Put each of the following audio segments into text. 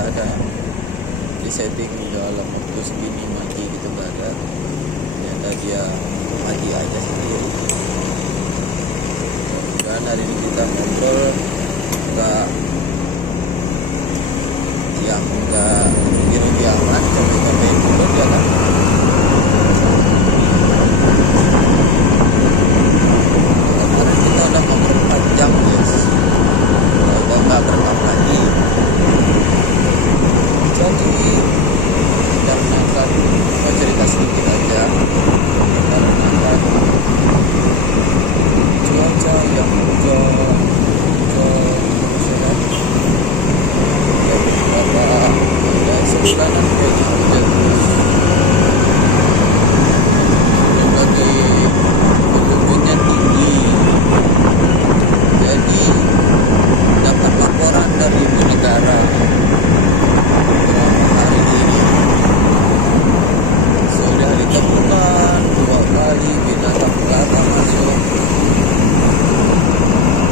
nggak ada di setting dalam waktu segini mati gitu, nggak ada. Ternyata dia mati aja sendiri. Dan hari ini kita ngobrol nggak yang nggak lebih aman, tapi sampai dulu ya kan. Kemarin kita udah ngobrol 4 jam guys, udah nggak berekam lagi. Jadi karena kan mau cerita sedikit aja, karena kan cuaca yang hujan ada sebulanan kayak gitu hujan terus, dan lagi pengunjungnya tinggi. Jadi dapat laporan dari ibu negara hari ini sudah ditemukan 2 kali binatang melata masuk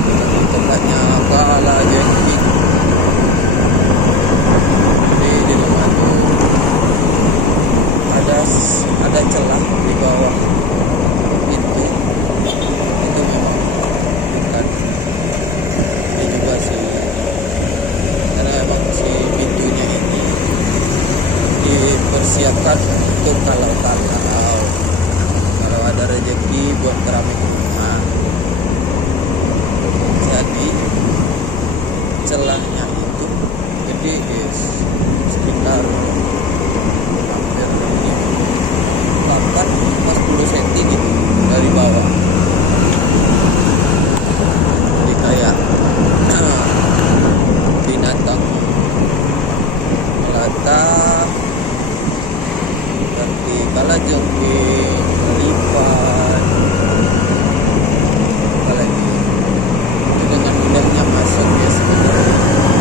di tempatnya Bala Jengking di rumah itu. Ada celah di bawah pintu itu, memang bukan ini juga sih, karena emang si pintunya ini dipersiapkan untuk kalau ada rezeki buat keramik rumah. Jadi celahnya itu gede guys, sekitar hampir 8-10 cm gitu dari bawah. Jadi kayak binatang melata seperti kalajengking, lipat, apalagi itu dengan mudahnya masuk ya sebenarnya.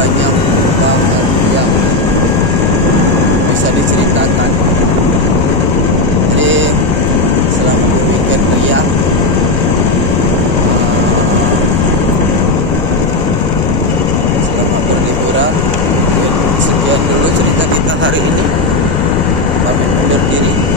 banyak banget yang bisa diceritakan. Jadi selama weekend ria, selama berliburan, mungkin sekian dulu cerita kita hari ini. Pamit undur diri.